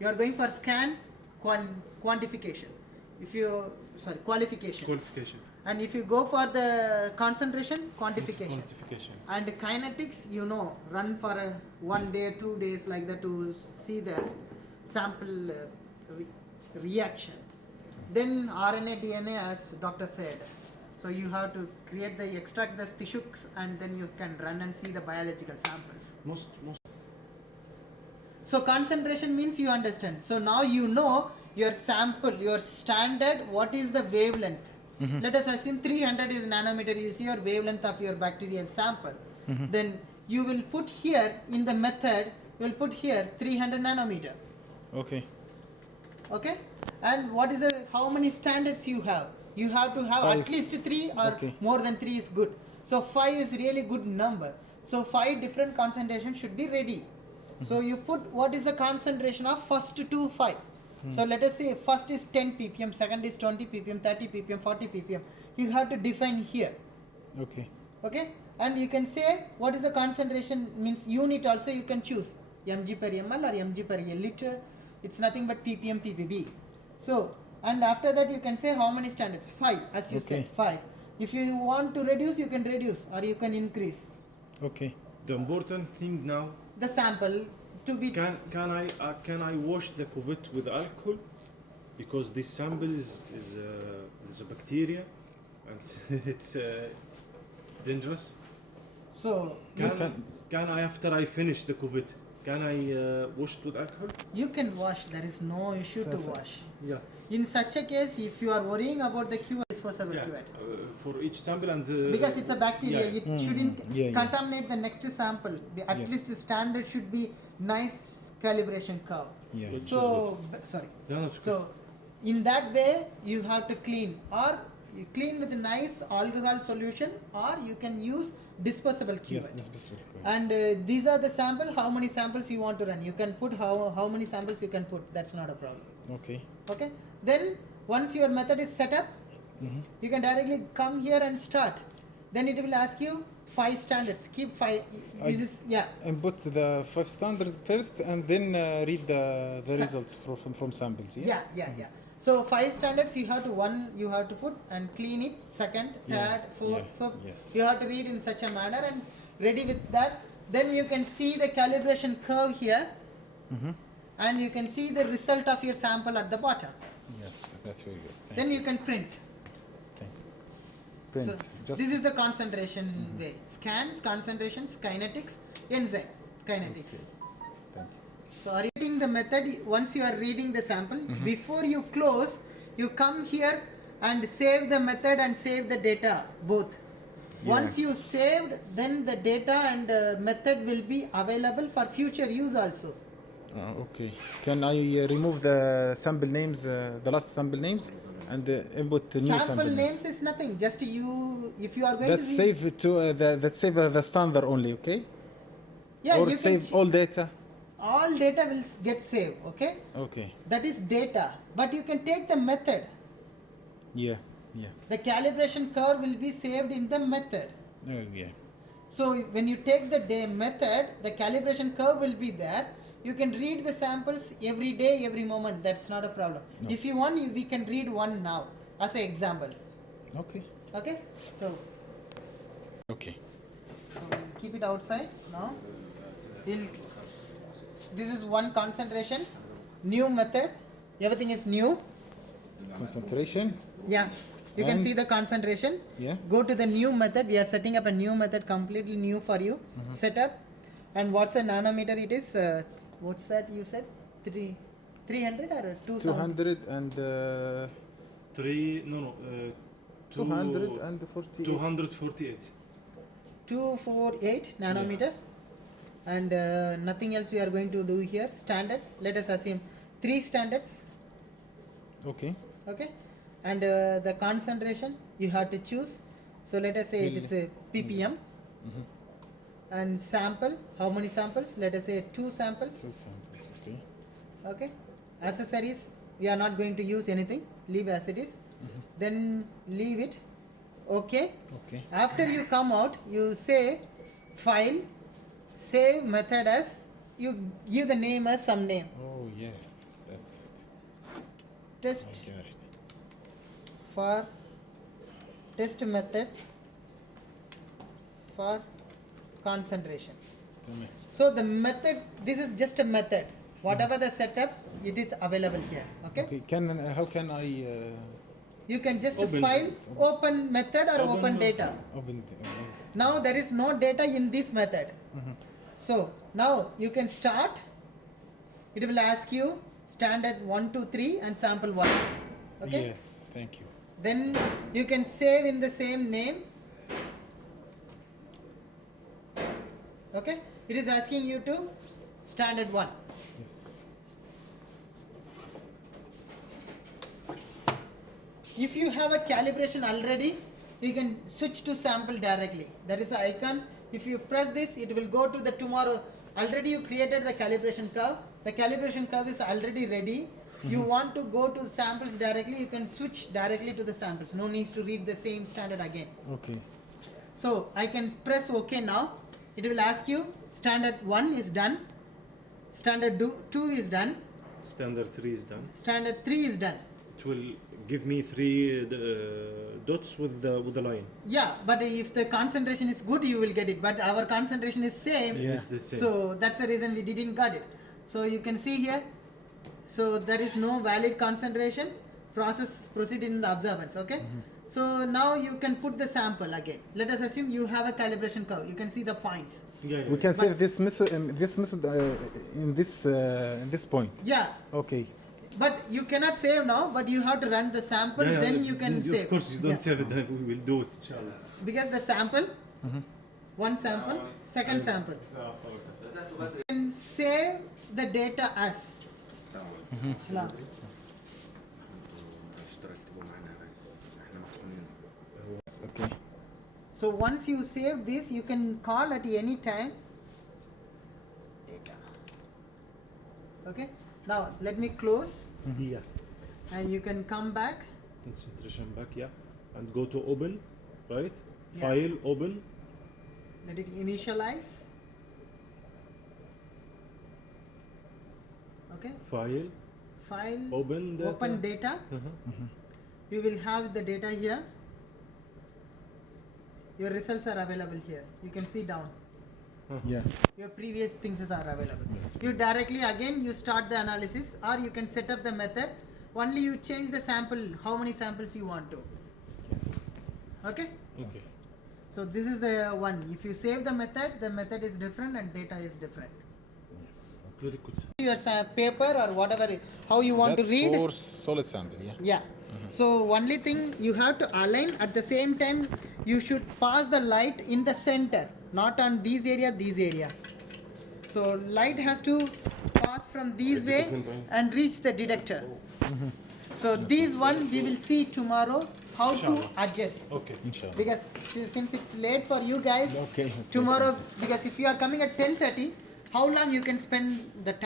You are going for scan quantification. If you qualification. And if you go for the concentration, quantification. And kinetics, you know, run for 1 day, 2 days like that to see the sample reaction. Then RNA, DNA, as doctor said. So you have to extract the tissues, and then you can run and see the biological samples. So concentration means you understand. So now you know your sample, your standard, what is the wavelength. Let us assume 300 is nanometer, you see your wavelength of your bacterial sample. Then you will put here in the method, you will put here 300 nanometer. Okay. Okay? And what is how many standards you have? You have to have 5. At least 3 or more than 3 is good. So 5 is really good number. So 5 different concentrations should be ready. So you put what is the concentration of first to 5. So let us say first is 10 ppm, second is 20 ppm, 30 ppm, 40 ppm. You have to define here. Okay. Okay? And you can say what is the concentration, means unit also you can choose. Mg per ml or mg per liter. It's nothing but ppm, ppb. So, and after that you can say how many standards? 5, as you said, 5. If you want to reduce, you can reduce or you can increase. Okay. The important thing now, the sample to be... Can I wash the cuvette with alcohol? Because this sample is a bacteria and it's dangerous. So can I, after I finish the cuvette, can I wash it with alcohol? You can wash, there is no issue to wash. Yeah. In such a case, if you are worrying about the QA, disposable cuvette. For each sample and... because it's a bacteria, it shouldn't contaminate the next sample. At least the standard should be nice calibration curve. Yeah. So, so in that way, you have to clean, or you clean with a nice alcohol solution, or you can use disposable cuvette. Yes, disposable cuvette. And these are the sample, how many samples you want to run. You can put how many samples you can put, that's not a problem. Okay. Okay. Then once your method is set up, you can directly come here and start. Then it will ask you 5 standards. Keep 5. Input the 5 standards first, and then read the results from samples. Yeah. So 5 standards you have to put and clean it. Second, third, fourth, fifth. Yes. You have to read in such a manner, and ready with that. Then you can see the calibration curve here, and you can see the result of your sample at the bottom. Yes, that's very good. Then you can print. Print. So this is the concentration way. Scans, concentrations, kinetics, enzyme, kinetics. Okay. Thank you. So are you reading the method? Once you are reading the sample, before you close, you come here and save the method and save the data, both. Once you saved, then the data and method will be available for future use also. Okay. Can I remove the sample names, the last sample names, and input the new sample names? Is nothing. Just you, if you are going to save the standard only, okay? Yeah, or you save all data. All data will get saved, okay? Okay. That is data, but you can take the method. Yeah. The calibration curve will be saved in the method. Yeah. So when you take the method, the calibration curve will be there. You can read the samples every day, every moment. That's not a problem. No. If you want, we can read one now as an example. Okay. Okay? So we'll keep it outside now. This is one concentration, new method. Everything is new. Concentration. Yeah. You can see the concentration. Yeah. Go to the new method. We are setting up a new method, completely new for you. Set up. And what's the nanometer it is? What's that you said? 300 or 200 and 248. 248 nanometer. And nothing else we are going to do here. Standard. Let us assume 3 standards. Okay. And the concentration you have to choose. So let us say it is a ppm. And sample, how many samples? Let us say 2 samples. 2 samples, okay. Accessories, we are not going to use anything. Leave as it is. Then leave it. Okay. After you come out, you say file, save method as, you give the name as some name. Oh yeah. That's it. Test I got it. for test method for concentration. تمام. So the method, this is just a method. Whatever the setup, it is available here. Okay. Okay. How can I You can just Open. file open method or open data. open? Now there is no data in this method. So now you can start. It will ask you standard 1, 2, 3 and sample 1. Okay. Yes. Thank you. Then you can save in the same name. Okay. It is asking you to standard 1. Yes. If you have a calibration already, you can switch to sample directly. There is an icon. If you press this, it will go to the tomorrow. Already you created the calibration curve. The calibration curve is already ready. You want to go to samples directly, you can switch directly to the samples. No needs to read the same standard again. Okay. So I can press OK now. It will ask you standard 1 is done. Standard 2 is done. Standard 3 is done. Standard 3 is done. It will give me 3 dots with the line. Yeah, but if the concentration is good, you will get it. But our concentration is same, Yeah. It's the same. so that's the reason we didn't got it. So you can see here. So there is no valid concentration. Process proceed in the observance. Okay. So now you can put the sample again. Let us assume you have a calibration curve. You can see the points. Yeah, We can save this method in this point. Yeah, Okay. but you cannot save now. But you have to run the sample. Then you can save. Of course, you don't Yeah. save it, then we will do it, inshallah. Because the sample, one sample, second sample. You can save the data as. Islam. Yes, okay. So once you save this, you can call at any time. Data. Okay. Now let me close, Yeah. and you can come back. Concentration back, yeah. And go to open, right? Yeah. File, open. Let it initialize. Okay. File, File. open data. Open data. Uh-huh. You will have the data here. Your results are available here. You can see down. Yeah. Your previous things are available. Yes. You directly again you start the analysis, or you can set up the method. Only you change the sample, how many samples you want to. Yes. Okay. Okay. So this is the one. If you save the method is different and data is different. Yes. Very good. Your paper or whatever, how you want That's to read. for solid sample. Yeah. Yeah. So only thing you have to align at the same time. You should pass the light in the center, not on these area. So light has to pass from these way and reach the detector. So these one we will see tomorrow how to adjust. Okay. Inshallah. Because since it's late for you guys, Okay. tomorrow, because if you are coming at 10:30, how long you can spend the time?